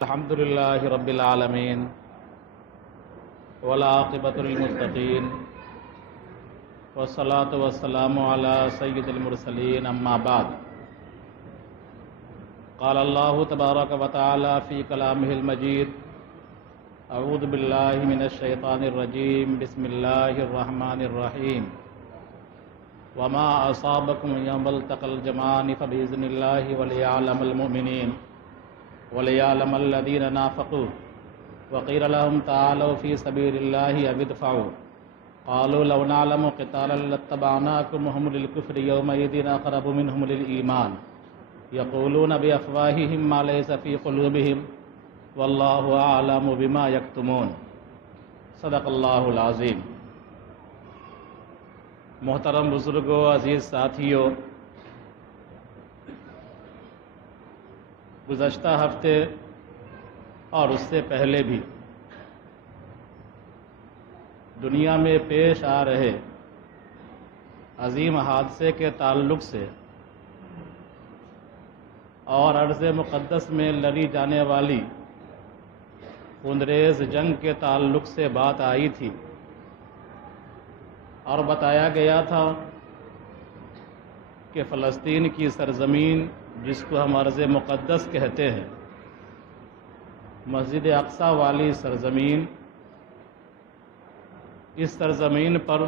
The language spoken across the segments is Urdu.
الحمد لله رب العالمين والعاقبة للمتقين والصلاة والسلام على سيد المرسلين أما بعد قال الله تبارك وتعالى في كلامه المجيد أعوذ بالله من الشيطان الرجيم بسم الله الرحمن الرحيم وما أصابكم يوم التقى الجمعان فبإذن الله وليعلم المؤمنين وَلِيَعْلَمَ الَّذِينَ نَافَقُوا وَقِيلَ لَهُمْ تَعَالَوْا فِي سَبِيلِ اللَّهِ أَوِ ادْفَعُوا قَالُوا لَوْ نَعْلَمُ قِتَالًا لَاتَّبَعْنَاكُمْ وَهُمْ لِلْكُفْرِ يَوْمَئِذٍ أَقْرَبُ مِنْهُمْ لِلْإِيمَانِ يَقُولُونَ بِأَفْوَاهِهِمْ مَا لَيْسَ فِي قُلُوبِهِمْ وَاللَّهُ أَعْلَمُ بِمَا يَكْتُمُونَ صدق اللہ العظیم۔ محترم بزرگوں، عزیز ساتھیوں، گزشتہ ہفتے اور اس سے پہلے بھی دنیا میں پیش آ رہے عظیم حادثے کے تعلق سے اور ارض مقدس میں لڑی جانے والی خونریز جنگ کے تعلق سے بات آئی تھی اور بتایا گیا تھا کہ فلسطین کی سرزمین جس کو ہم ارض مقدس کہتے ہیں، مسجد اقصیٰ والی سرزمین، اس سرزمین پر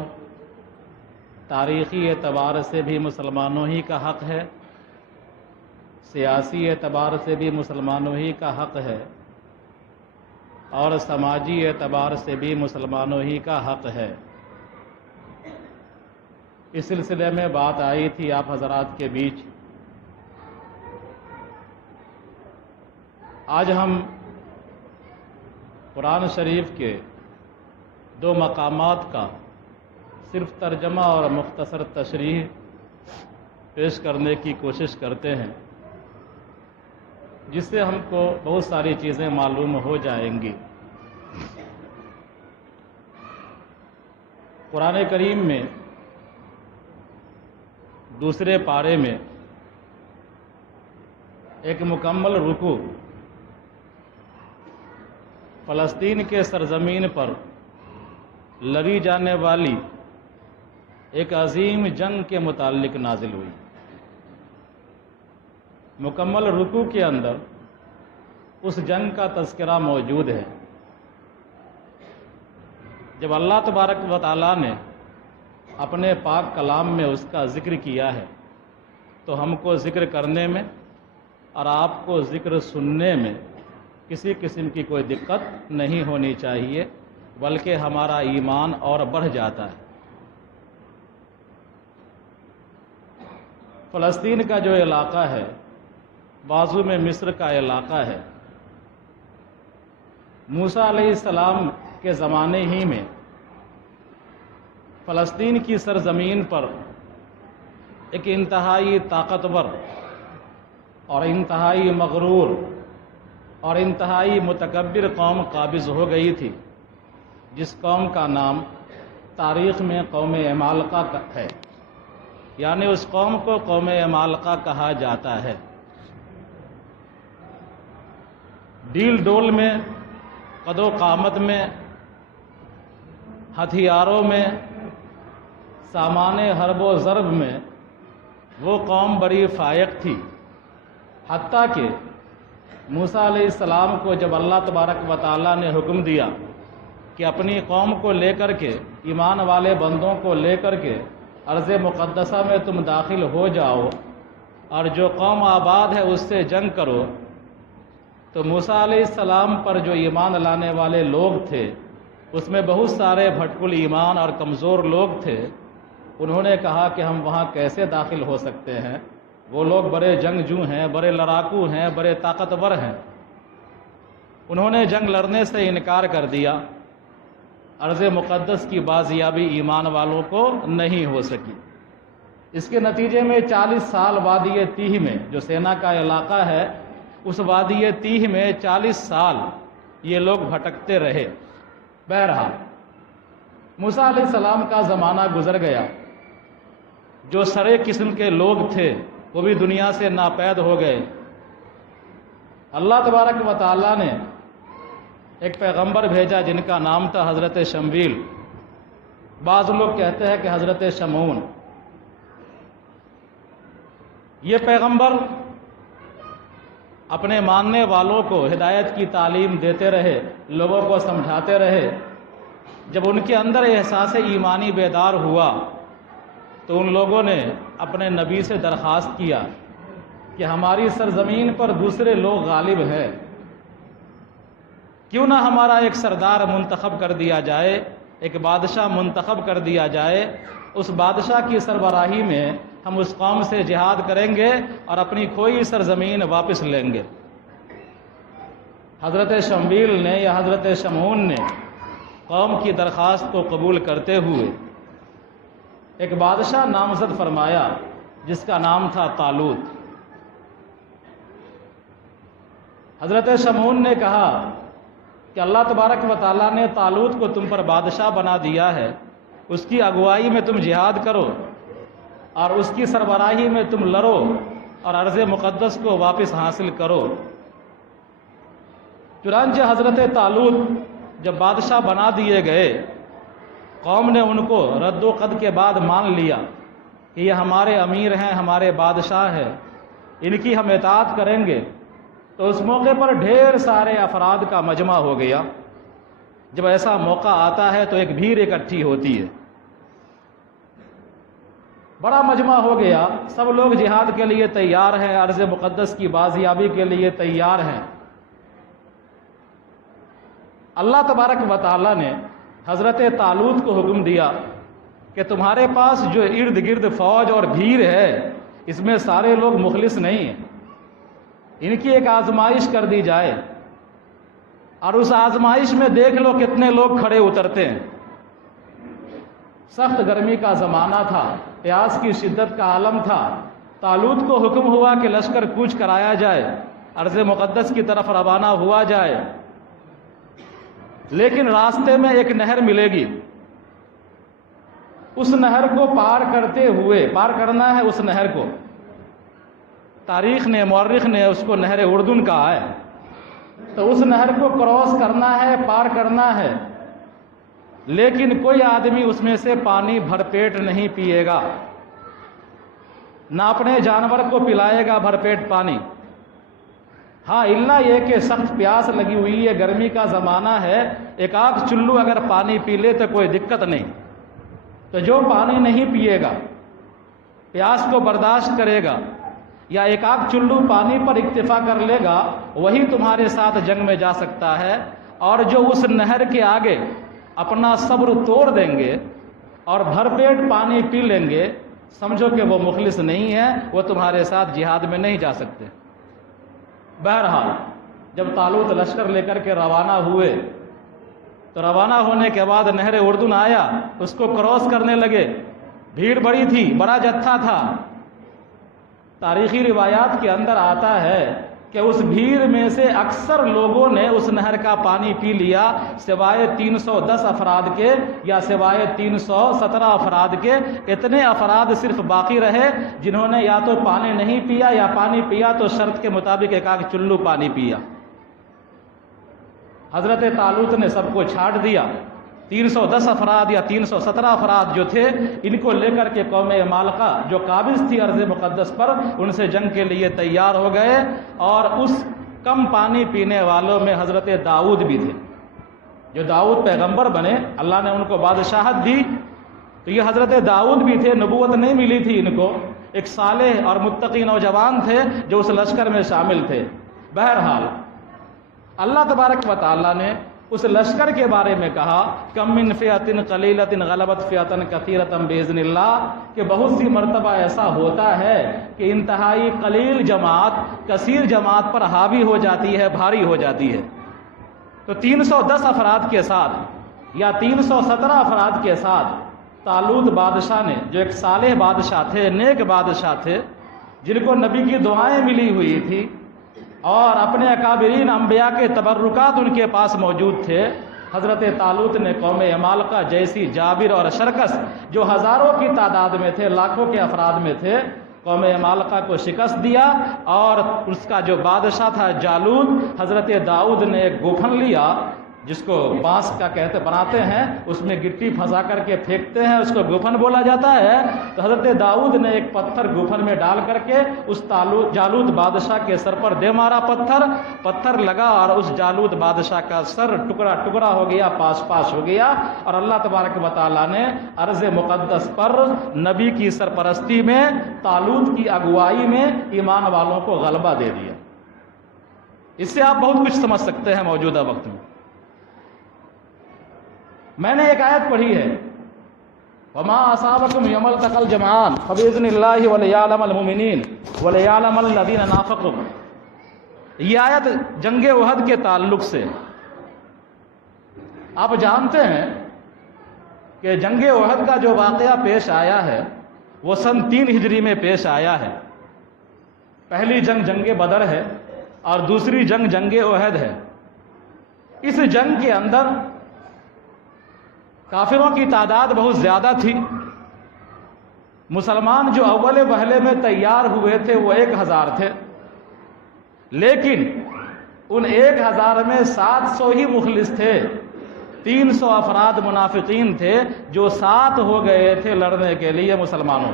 تاریخی اعتبار سے بھی مسلمانوں ہی کا حق ہے، سیاسی اعتبار سے بھی مسلمانوں ہی کا حق ہے اور سماجی اعتبار سے بھی مسلمانوں ہی کا حق ہے۔ اس سلسلے میں بات آئی تھی آپ حضرات کے بیچ۔ آج ہم قرآن شریف کے دو مقامات کا صرف ترجمہ اور مختصر تشریح پیش کرنے کی کوشش کرتے ہیں، جس سے ہم کو بہت ساری چیزیں معلوم ہو جائیں گی۔ قرآن کریم میں دوسرے پارے میں ایک مکمل رکوع فلسطین کے سرزمین پر لڑی جانے والی ایک عظیم جنگ کے متعلق نازل ہوئی۔ مکمل رکوع کے اندر اس جنگ کا تذکرہ موجود ہے۔ جب اللہ تبارک و تعالیٰ نے اپنے پاک کلام میں اس کا ذکر کیا ہے تو ہم کو ذکر کرنے میں اور آپ کو ذکر سننے میں کسی قسم کی کوئی دقت نہیں ہونی چاہیے، بلکہ ہمارا ایمان اور بڑھ جاتا ہے۔ فلسطین کا جو علاقہ ہے بازو میں مصر کا علاقہ ہے، موسیٰ علیہ السلام کے زمانے ہی میں فلسطین کی سرزمین پر ایک انتہائی طاقتور اور انتہائی مغرور اور انتہائی متکبر قوم قابض ہو گئی تھی، جس قوم کا نام تاریخ میں قوم عمالقہ ہے، یعنی اس قوم کو قوم عمالقہ کہا جاتا ہے۔ ڈیل ڈول میں، قد و قامت میں، ہتھیاروں میں، سامان حرب و ضرب میں وہ قوم بڑی فائق تھی، حتیٰ کہ موسیٰ علیہ السلام کو جب اللہ تبارک و تعالیٰ نے حکم دیا کہ اپنی قوم کو لے کر کے، ایمان والے بندوں کو لے کر کے ارض مقدسہ میں تم داخل ہو جاؤ اور جو قوم آباد ہے اس سے جنگ کرو، تو موسیٰ علیہ السلام پر جو ایمان لانے والے لوگ تھے اس میں بہت سارے بھٹکل ایمان اور کمزور لوگ تھے۔ انہوں نے کہا کہ ہم وہاں کیسے داخل ہو سکتے ہیں، وہ لوگ بڑے جنگجو ہیں، بڑے لڑاکو ہیں، بڑے طاقتور ہیں۔ انہوں نے جنگ لڑنے سے انکار کر دیا۔ ارض مقدس کی بازیابی ایمان والوں کو نہیں ہو سکی۔ اس کے نتیجے میں 40 سال وادی تیہ میں، جو سینا کا علاقہ ہے، اس وادی تیہ میں 40 سال یہ لوگ بھٹکتے رہے۔ بہرحال موسیٰ علیہ السلام کا زمانہ گزر گیا، جو سرے قسم کے لوگ تھے وہ بھی دنیا سے ناپید ہو گئے۔ اللہ تبارک و تعالیٰ نے ایک پیغمبر بھیجا جن کا نام تھا حضرت شمویل، بعض لوگ کہتے ہیں کہ حضرت شمعون۔ یہ پیغمبر اپنے ماننے والوں کو ہدایت کی تعلیم دیتے رہے، لوگوں کو سمجھاتے رہے۔ جب ان کے اندر احساس ایمانی بیدار ہوا تو ان لوگوں نے اپنے نبی سے درخواست کیا کہ ہماری سرزمین پر دوسرے لوگ غالب ہیں، کیوں نہ ہمارا ایک سردار منتخب کر دیا جائے، ایک بادشاہ منتخب کر دیا جائے، اس بادشاہ کی سربراہی میں ہم اس قوم سے جہاد کریں گے اور اپنی کھوئی سرزمین واپس لیں گے۔ حضرت شمویل نے یا حضرت شمعون نے قوم کی درخواست کو قبول کرتے ہوئے ایک بادشاہ نامزد فرمایا جس کا نام تھا طالوت۔ حضرت شمعون نے کہا کہ اللہ تبارک و تعالیٰ نے طالوت کو تم پر بادشاہ بنا دیا ہے، اس کی اگوائی میں تم جہاد کرو اور اس کی سربراہی میں تم لڑو اور ارض مقدس کو واپس حاصل کرو۔ چنانچہ حضرت طالوت جب بادشاہ بنا دیے گئے، قوم نے ان کو رد و قد کے بعد مان لیا کہ یہ ہمارے امیر ہیں، ہمارے بادشاہ ہیں، ان کی ہم اطاعت کریں گے۔ تو اس موقع پر ڈھیر سارے افراد کا مجمع ہو گیا۔ جب ایسا موقع آتا ہے تو ایک بھیڑ اکٹھی ہوتی ہے، بڑا مجمع ہو گیا، سب لوگ جہاد کے لیے تیار ہیں، ارض مقدس کی بازیابی کے لیے تیار ہیں۔ اللہ تبارک و تعالیٰ نے حضرت طالوت کو حکم دیا کہ تمہارے پاس جو ارد گرد فوج اور بھیڑ ہے، اس میں سارے لوگ مخلص نہیں ہیں، ان کی ایک آزمائش کر دی جائے اور اس آزمائش میں دیکھ لو کتنے لوگ کھڑے اترتے ہیں۔ سخت گرمی کا زمانہ تھا، پیاس کی شدت کا عالم تھا۔ طالوت کو حکم ہوا کہ لشکر کوچ کرایا جائے، ارض مقدس کی طرف روانہ ہوا جائے، لیکن راستے میں ایک نہر ملے گی، اس نہر کو پار کرتے ہوئے، پار کرنا ہے اس نہر کو، تاریخ نے، مورخ نے اس کو نہر اردن کہا ہے، تو اس نہر کو کراس کرنا ہے، پار کرنا ہے، لیکن کوئی آدمی اس میں سے پانی بھر پیٹ نہیں پیے گا، نہ اپنے جانور کو پلائے گا بھر پیٹ پانی۔ ہاں الا یہ کہ سخت پیاس لگی ہوئی ہے، گرمی کا زمانہ ہے، ایک آدھ چلو اگر پانی پی لے تو کوئی دقت نہیں۔ تو جو پانی نہیں پیے گا، پیاس کو برداشت کرے گا یا ایک آدھ چلو پانی پر اکتفا کر لے گا، وہی تمہارے ساتھ جنگ میں جا سکتا ہے، اور جو اس نہر کے آگے اپنا صبر توڑ دیں گے اور بھر پیٹ پانی پی لیں گے، سمجھو کہ وہ مخلص نہیں ہے، وہ تمہارے ساتھ جہاد میں نہیں جا سکتے۔ بہرحال جب طالوت لشکر لے کر کے روانہ ہوئے تو روانہ ہونے کے بعد نہر اردن آیا، اس کو کراس کرنے لگے، بھیڑ بڑی تھی، بڑا جتھا تھا۔ تاریخی روایات کے اندر آتا ہے کہ اس بھیڑ میں سے اکثر لوگوں نے اس نہر کا پانی پی لیا، سوائے 310 افراد کے یا سوائے 317 افراد کے۔ اتنے افراد صرف باقی رہے جنہوں نے یا تو پانی نہیں پیا یا پانی پیا تو شرط کے مطابق ایک آدھ چلو پانی پیا۔ حضرت طالوت نے سب کو چھاٹ دیا، 310 افراد یا 317 افراد جو تھے، ان کو لے کر کے قوم عمالقہ جو قابض تھی ارض مقدس پر، ان سے جنگ کے لیے تیار ہو گئے۔ اور اس کم پانی پینے والوں میں حضرت داؤد بھی تھے، جو داؤد پیغمبر بنے، اللہ نے ان کو بادشاہت دی، تو یہ حضرت داؤد بھی تھے، نبوت نہیں ملی تھی ان کو، ایک صالح اور متقی نوجوان تھے جو اس لشکر میں شامل تھے۔ بہرحال اللہ تبارک و تعالیٰ نے اس لشکر کے بارے میں کہا، کم من فئۃ قلیلۃ غلبت فئۃ کثیرۃ باذن اللہ، کہ بہت سی مرتبہ ایسا ہوتا ہے کہ انتہائی قلیل جماعت کثیر جماعت پر حاوی ہو جاتی ہے، بھاری ہو جاتی ہے۔ تو 310 افراد کے ساتھ یا 317 افراد کے ساتھ طالوت بادشاہ نے، جو ایک صالح بادشاہ تھے، نیک بادشاہ تھے، جن کو نبی کی دعائیں ملی ہوئی تھی اور اپنے اکابرین انبیاء کے تبرکات ان کے پاس موجود تھے، حضرت طالوت نے قوم عمالقہ جیسی جابر اور شرکس جو ہزاروں کی تعداد میں تھے، لاکھوں کے افراد میں تھے، قوم عمالقہ کو شکست دیا، اور اس کا جو بادشاہ تھا جالوت، حضرت داؤد نے ایک گوفن لیا جس کو بانس کا بناتے ہیں، اس میں گٹی پھنسا کر کے پھینکتے ہیں، اس کو گوفن بولا جاتا ہے۔ تو حضرت داؤد نے ایک پتھر گوفن میں ڈال کر کے اس جالوت بادشاہ کے سر پر دے مارا، پتھر لگا اور اس جالوت بادشاہ کا سر ٹکڑا ٹکڑا ہو گیا، پاش ہو گیا، اور اللہ تبارک و تعالیٰ نے ارض مقدس پر نبی کی سرپرستی میں، طالوت کی اگوائی میں ایمان والوں کو غلبہ دے دیا۔ اس سے آپ بہت کچھ سمجھ سکتے ہیں موجودہ وقت میں۔ میں نے ایک آیت پڑھی ہے، وما اصابکم یوم التقى الجمعان فباذن اللہ وليعلم المؤمنین وليعلم الذین نافقوا۔ یہ آیت جنگ احد کے تعلق سے، آپ جانتے ہیں کہ جنگ احد کا جو واقعہ پیش آیا ہے وہ سن 3 ہجری میں پیش آیا ہے۔ پہلی جنگ بدر ہے اور دوسری جنگ احد ہے۔ اس جنگ کے اندر کافروں کی تعداد بہت زیادہ تھی۔ مسلمان جو اول وہلے میں تیار ہوئے تھے وہ 1000 تھے، لیکن ان 1000 میں 700 ہی مخلص تھے، 300 افراد منافقین تھے جو ساتھ ہو گئے تھے لڑنے کے لیے مسلمانوں۔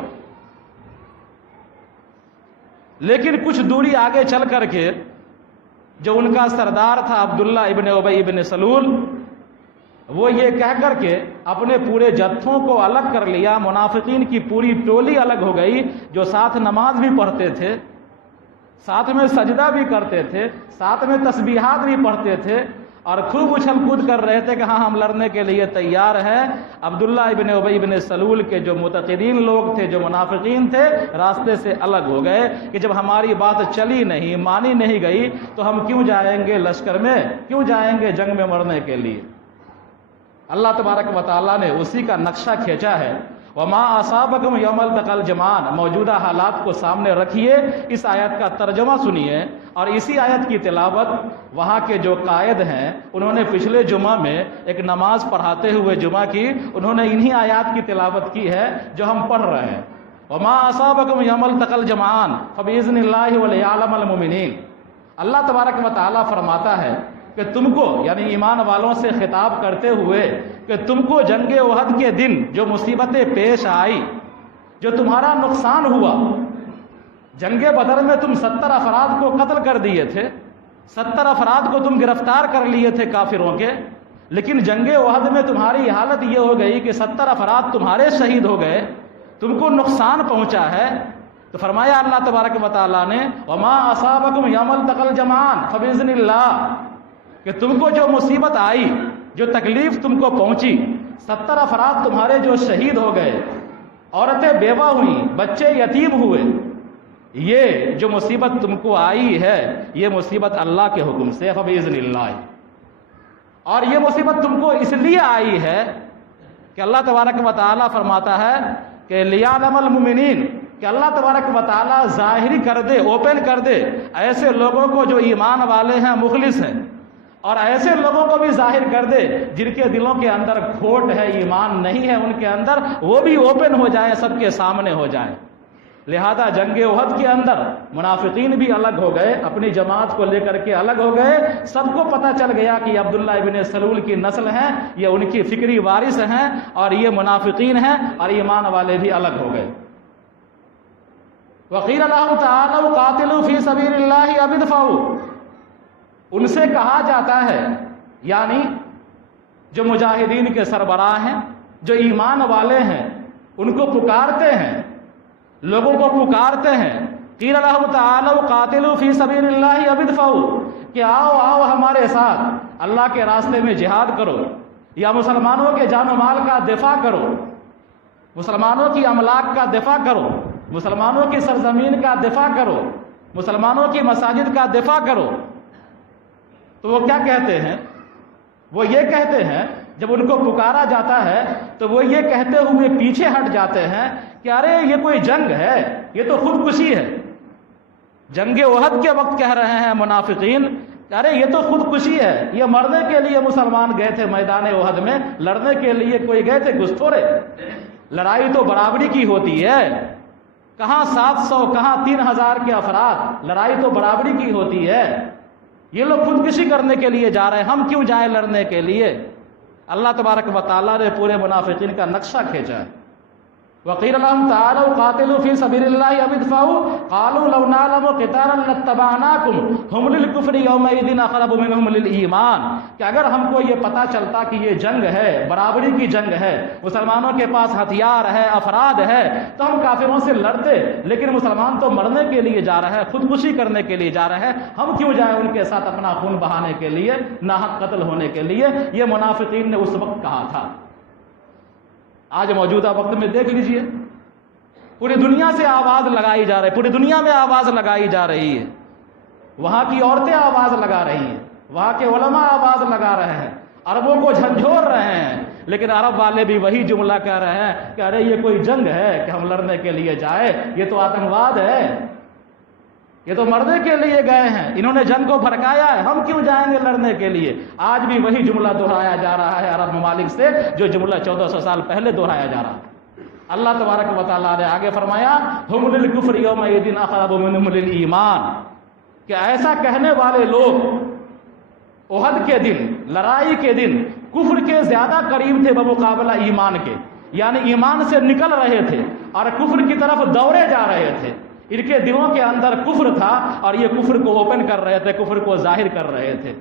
لیکن کچھ دوری آگے چل کر کے جو ان کا سردار تھا عبداللہ ابن ابی ابن سلول، وہ یہ کہہ کر کے اپنے پورے جتھوں کو الگ کر لیا، منافقین کی پوری ٹولی الگ ہو گئی، جو ساتھ نماز بھی پڑھتے تھے، ساتھ میں سجدہ بھی کرتے تھے، ساتھ میں تسبیحات بھی پڑھتے تھے، اور خوب اچھل کود کر رہے تھے کہ ہاں ہم لڑنے کے لیے تیار ہیں۔ عبداللہ ابن ابی ابن سلول کے جو متقدین لوگ تھے، جو منافقین تھے، راستے سے الگ ہو گئے کہ جب ہماری بات چلی نہیں، مانی نہیں گئی تو ہم کیوں جائیں گے لشکر میں، کیوں جائیں گے جنگ میں مرنے کے لیے۔ اللہ تبارک و تعالیٰ نے اسی کا نقشہ کھینچا ہے۔ وما اصابکم یوم التقى الجمعان، موجودہ حالات کو سامنے رکھیے، اس آیت کا ترجمہ سنیے، اور اسی آیت کی تلاوت وہاں کے جو قائد ہیں انہوں نے پچھلے جمعہ میں ایک نماز پڑھاتے ہوئے جمعہ کی، انہوں نے انہی آیات کی تلاوت کی ہے جو ہم پڑھ رہے ہیں۔ وما اصابکم یوم التقى الجمعان فباذن اللہ وليعلم المؤمنین۔ اللہ تبارک و تعالیٰ فرماتا ہے کہ تم کو، یعنی ایمان والوں سے خطاب کرتے ہوئے، کہ تم کو جنگ احد کے دن جو مصیبتیں پیش آئی، جو تمہارا نقصان ہوا، جنگ بدر میں تم 70 افراد کو قتل کر دیے تھے، 70 افراد کو تم گرفتار کر لیے تھے کافروں کے، لیکن جنگ احد میں تمہاری حالت یہ ہو گئی کہ 70 افراد تمہارے شہید ہو گئے، تم کو نقصان پہنچا ہے۔ تو فرمایا اللہ تبارک و تعالیٰ نے وما اصابکم یوم التقى الجمعان فباذن اللہ، کہ تم کو جو مصیبت آئی، جو تکلیف تم کو پہنچی، 70 افراد تمہارے جو شہید ہو گئے، عورتیں بیوہ ہوئیں، بچے یتیم ہوئے، یہ جو مصیبت تم کو آئی ہے یہ مصیبت اللہ کے حکم سے، فباذن اللہ۔ اور یہ مصیبت تم کو اس لیے آئی ہے کہ اللہ تبارک و تعالیٰ فرماتا ہے کہ لیعلم المؤمنین، کہ اللہ تبارک و تعالیٰ ظاہری کر دے، اوپن کر دے ایسے لوگوں کو جو ایمان والے ہیں، مخلص ہیں، اور ایسے لوگوں کو بھی ظاہر کر دے جن کے دلوں کے اندر کھوٹ ہے، ایمان نہیں ہے ان کے اندر، وہ بھی اوپن ہو جائیں، سب کے سامنے ہو جائیں۔ لہذا جنگ احد کے اندر منافقین بھی الگ ہو گئے، اپنی جماعت کو لے کر کے الگ ہو گئے، سب کو پتہ چل گیا کہ یہ عبداللہ ابن سلول کی نسل ہیں، یہ ان کی فکری وارث ہیں، اور یہ منافقین ہیں، اور ایمان والے بھی الگ ہو گئے۔ وقیل اللہ تعالی قاتلوا فی سبیل اللہ او ادفعوا، ان سے کہا جاتا ہے، یعنی جو مجاہدین کے سربراہ ہیں، جو ایمان والے ہیں، ان کو پکارتے ہیں، لوگوں کو پکارتے ہیں، قیل اللہ تعالی قاتلوا فی سبیل اللہ او ادفعوا، کہ آؤ آؤ ہمارے ساتھ اللہ کے راستے میں جہاد کرو، یا مسلمانوں کے جان و مال کا دفاع کرو، مسلمانوں کی املاک کا دفاع کرو، مسلمانوں کی سرزمین کا دفاع کرو، مسلمانوں کی مساجد کا دفاع کرو۔ تو وہ کیا کہتے ہیں؟ وہ یہ کہتے ہیں، جب ان کو پکارا جاتا ہے تو وہ یہ کہتے ہوئے پیچھے ہٹ جاتے ہیں کہ ارے یہ کوئی جنگ ہے، یہ تو خودکشی ہے۔ جنگ احد کے وقت کہہ رہے ہیں منافقین، ارے یہ تو خودکشی ہے، یہ مرنے کے لیے مسلمان گئے تھے میدان احد میں، لڑنے کے لیے کوئی گئے تھے گستورے، لڑائی تو برابری کی ہوتی ہے۔ کہاں 700 کہاں 3000 کے افراد. لڑائی تو برابری کی ہوتی ہے. یہ لوگ خودکشی کرنے کے لیے جا رہے ہیں, ہم کیوں جائیں لڑنے کے لیے؟ اللہ تبارک و تعالیٰ نے پورے منافقین کا نقشہ کھینچا ہے. وقیل لهم تعالوا قاتلوا في سبيل الله او ادفعوا قالوا لو نعلم قتالا لاتبعناكم هم للكفر يومئذ اقرب منهم للایمان. کہ اگر ہم کو یہ پتہ چلتا کہ یہ جنگ ہے, برابری کی جنگ ہے, مسلمانوں کے پاس ہتھیار ہے, افراد ہے, تو ہم کافروں سے لڑتے. لیکن مسلمان تو مرنے کے لیے جا رہا ہے, خودکشی کرنے کے لیے جا رہا ہے, ہم کیوں جائیں ان کے ساتھ اپنا خون بہانے کے لیے, ناحق قتل ہونے کے لیے. یہ منافقین نے اس وقت کہا تھا. آج موجودہ وقت میں دیکھ لیجئے, پوری دنیا سے آواز لگائی جا رہی ہے, پوری دنیا میں آواز لگائی جا رہی ہے. وہاں کی عورتیں آواز لگا رہی ہیں, وہاں کے علماء آواز لگا رہے ہیں, عربوں کو جھنجھوڑ رہے ہیں. لیکن عرب والے بھی وہی جملہ کہہ رہے ہیں کہ ارے یہ کوئی جنگ ہے کہ ہم لڑنے کے لیے جائیں, یہ تو آتنکواد ہے, یہ تو مرنے کے لیے گئے ہیں, انہوں نے جنگ کو بھڑکایا ہے, ہم کیوں جائیں گے لڑنے کے لیے. آج بھی وہی جملہ دہرایا جا رہا ہے عرب ممالک سے جو جملہ 1400 سال پہلے دہرایا جا رہا ہے. اللہ تبارک و تعالیٰ نے آگے فرمایا ہم للکفر یومئذ اقرب منہم للایمان, کہ ایسا کہنے والے لوگ احد کے دن, لڑائی کے دن کفر کے زیادہ قریب تھے بمقابلہ ایمان کے. یعنی ایمان سے نکل رہے تھے اور کفر کی طرف دوڑے جا رہے تھے. ان کے دلوں کے اندر کفر تھا اور یہ کفر کو اوپن کر رہے تھے, کفر کو ظاہر کر رہے تھے.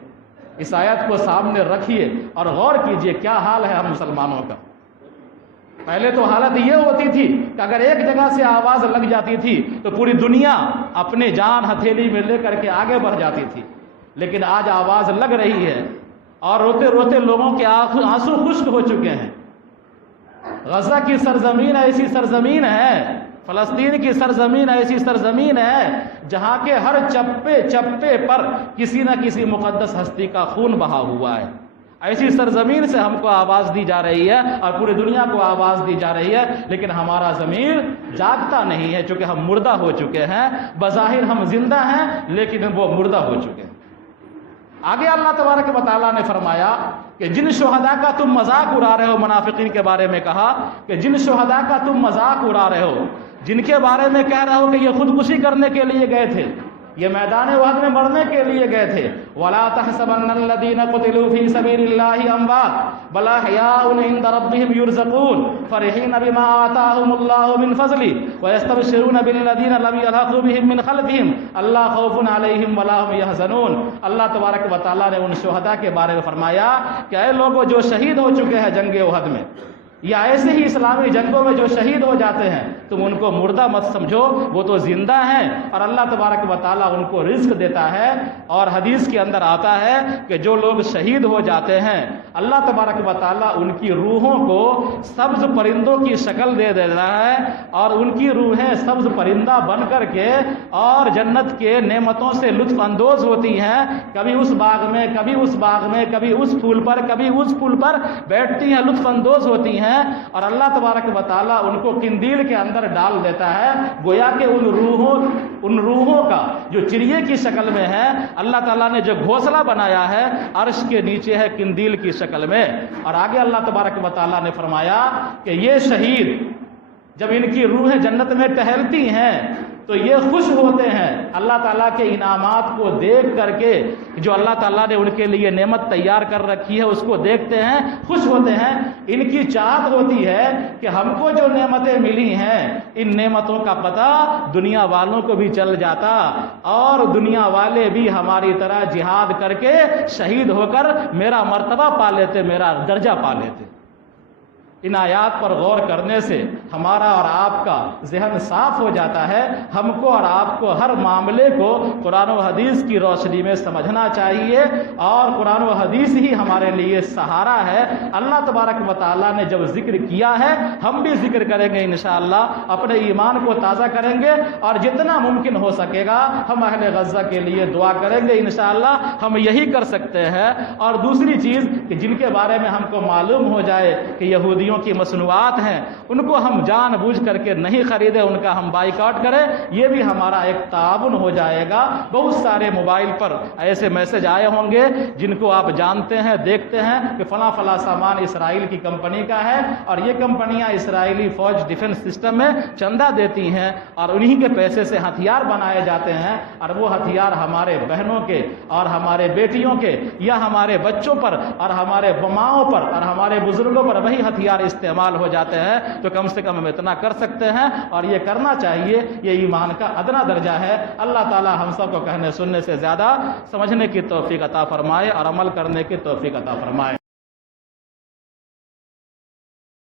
اس آیت کو سامنے رکھیے اور غور کیجئے کیا حال ہے ہم مسلمانوں کا. پہلے تو حالت یہ ہوتی تھی کہ اگر ایک جگہ سے آواز لگ جاتی تھی تو پوری دنیا اپنے جان ہتھیلی میں لے کر کے آگے بڑھ جاتی تھی. لیکن آج آواز لگ رہی ہے اور روتے روتے لوگوں کے آنسو خشک ہو چکے ہیں. غزہ کی سرزمین ایسی سرزمین ہے, فلسطین کی سرزمین ایسی سرزمین ہے جہاں کے ہر چپے چپے پر کسی نہ کسی مقدس ہستی کا خون بہا ہوا ہے. ایسی سرزمین سے ہم کو آواز دی جا رہی ہے اور پوری دنیا کو آواز دی جا رہی ہے, لیکن ہمارا ضمیر جاگتا نہیں ہے چونکہ ہم مردہ ہو چکے ہیں. بظاہر ہم زندہ ہیں لیکن وہ مردہ ہو چکے ہیں. آگے اللہ تبارک و تعالیٰ نے فرمایا کہ جن شہداء کا تم مذاق اڑا رہے ہو, منافقین کے بارے میں کہا کہ جن شہداء کا تم مذاق اڑا رہے ہو, جن کے بارے میں کہہ رہے ہو کہ یہ خودکشی کرنے کے لیے گئے تھے, یہ میدان احد میں مرنے کے لیے گئے تھے. وَلَا تَحْسَبَنَّ الَّذِينَ قُتِلُوا فِي سَبِيلِ اللَّهِ أَمْوَاتٌ بَلْ أَحْيَاءٌ عِندَ رَبِّهِمْ يُرْزَقُونَ فَرِحِينَ بِمَا آتَاهُمُ اللَّهُ مِنْ فَضْلِهِ وَيَسْتَبْشِرُونَ بِالَّذِينَ لَمْ يَلْحَقُوا بِهِمْ مِنْ خَلْفِهِمْ أَلَّا خوف عَلَيْهِمْ وَلَا هُمْ يَحْزَنُونَ. اللہ تبارک و تعالیٰ نے ان شہداء کے بارے میں فرمایا کہ اے لوگوں جو شہید ہو چکے ہیں جنگ احد میں, یا ایسے ہی اسلامی جنگوں میں جو شہید ہو جاتے ہیں, تم ان کو مردہ مت سمجھو, وہ تو زندہ ہیں اور اللہ تبارک و تعالیٰ ان کو رزق دیتا ہے. اور حدیث کے اندر آتا ہے کہ جو لوگ شہید ہو جاتے ہیں اللہ تبارک و تعالیٰ ان کی روحوں کو سبز پرندوں کی شکل دے دیتا ہے اور ان کی روحیں سبز پرندہ بن کر کے اور جنت کے نعمتوں سے لطف اندوز ہوتی ہیں. کبھی اس باغ میں, کبھی اس باغ میں, کبھی اس پھول پر, کبھی اس پھول پر بیٹھتی ہیں, لطف اندوز ہوتی ہیں. اور اللہ تبارک و تعالیٰ ان کو قندیل کے اندر ڈال دیتا ہے, گویا کہ ان روحوں کا جو چڑیے کی شکل میں ہے, اللہ تعالیٰ نے جو گھونسلہ بنایا ہے عرش کے نیچے ہے قندیل کی شکل میں. اور آگے اللہ تبارک و تعالیٰ نے فرمایا کہ یہ شہید جب ان کی روحیں جنت میں ٹہلتی ہیں تو یہ خوش ہوتے ہیں اللہ تعالیٰ کے انعامات کو دیکھ کر کے, جو اللہ تعالیٰ نے ان کے لیے نعمت تیار کر رکھی ہے اس کو دیکھتے ہیں, خوش ہوتے ہیں. ان کی چاہت ہوتی ہے کہ ہم کو جو نعمتیں ملی ہیں ان نعمتوں کا پتہ دنیا والوں کو بھی چل جاتا اور دنیا والے بھی ہماری طرح جہاد کر کے شہید ہو کر میرا مرتبہ پا لیتے, میرا درجہ پا لیتے. ان آیات پر غور کرنے سے ہمارا اور آپ کا ذہن صاف ہو جاتا ہے. ہم کو اور آپ کو ہر معاملے کو قرآن و حدیث کی روشنی میں سمجھنا چاہیے اور قرآن و حدیث ہی ہمارے لیے سہارا ہے. اللہ تبارک و تعالیٰ نے جب ذکر کیا ہے ہم بھی ذکر کریں گے انشاءاللہ, اپنے ایمان کو تازہ کریں گے اور جتنا ممکن ہو سکے گا ہم اہل غزہ کے لیے دعا کریں گے انشاءاللہ. ہم یہی کر سکتے ہیں. اور دوسری چیز کہ جن کے بارے میں ہم کو معلوم ہو جائے کہ یہودی یہودیوں کی مصنوعات ہیں ان کو ہم جان بوجھ کر کے نہیں خریدیں، ان کا ہم بائیکاٹ کریں، یہ بھی ہمارا ایک تعاون ہو جائے گا۔ بہت سارے موبائل پر ایسے میسج آئے ہوں گے جن کو آپ جانتے ہیں، دیکھتے ہیں کہ فلاں فلاں سامان اسرائیل کی کمپنی کا ہے، اور یہ کمپنیاں اسرائیلی فوج ڈیفنس سسٹم میں چندہ دیتی ہیں اور انہی کے پیسے سے ہتھیار بنائے جاتے ہیں، اور وہ ہتھیار ہمارے بہنوں کے اور ہمارے بیٹیوں کے یا ہمارے بچوں پر اور ہمارے ماؤں پر اور ہمارے بزرگوں پر وہی ہتھیار استعمال ہو جاتے ہیں۔ تو کم سے کم ہم اتنا کر سکتے ہیں اور یہ کرنا چاہیے، یہ ایمان کا ادنا درجہ ہے۔ اللہ تعالی ہم سب کو کہنے سننے سے زیادہ سمجھنے کی توفیق عطا فرمائے اور عمل کرنے کی توفیق عطا فرمائے۔